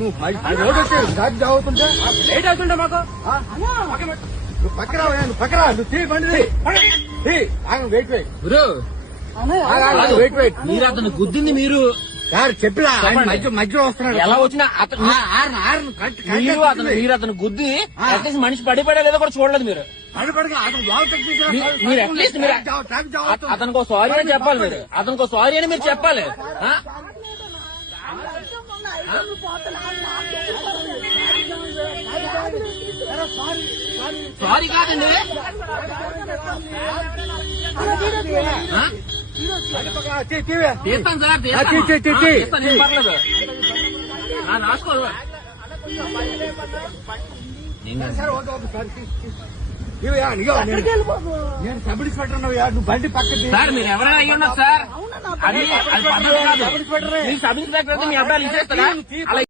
నువ్వు రోడ్ వచ్చి దాటి తాగుతుంటే లేట్ అవుతుంటే మాకు నువ్వు పక్కరా నువ్వు పక్కరా నువ్వు తీ బండి వెయిట్ వెయిట్ మీరు అతను గుద్దింది మీరు సార్ చెప్పినా మధ్యలో వస్తున్నాడు ఎలా వచ్చినా మీరు అతను గుద్ది అట్లీస్ట్ మనిషి పడిపోయా లేదో కూడా చూడలేదు మీరు. మీరు అట్లీస్ట్ మీరు అతనికి సారీ అని చెప్పాలి. మీరు అతనికి సారీ అని మీరు చెప్పాలి. సారీ కాదండి, తీస్తాను సార్, తీస్తాను, పర్లేదు. రాసుకోవాలి నేను సబ్ ఇన్స్పెక్టర్ నువ్వు బండి పక్కన సార్. మీరు ఎవరైనా అయ్యి ఉన్నారు సార్, అది పద్ధతి కాదు. మీరు సబ్ ఇన్స్పెక్టర్ అయితే మీ అబ్బాయిలు ఇచ్చేస్తారా?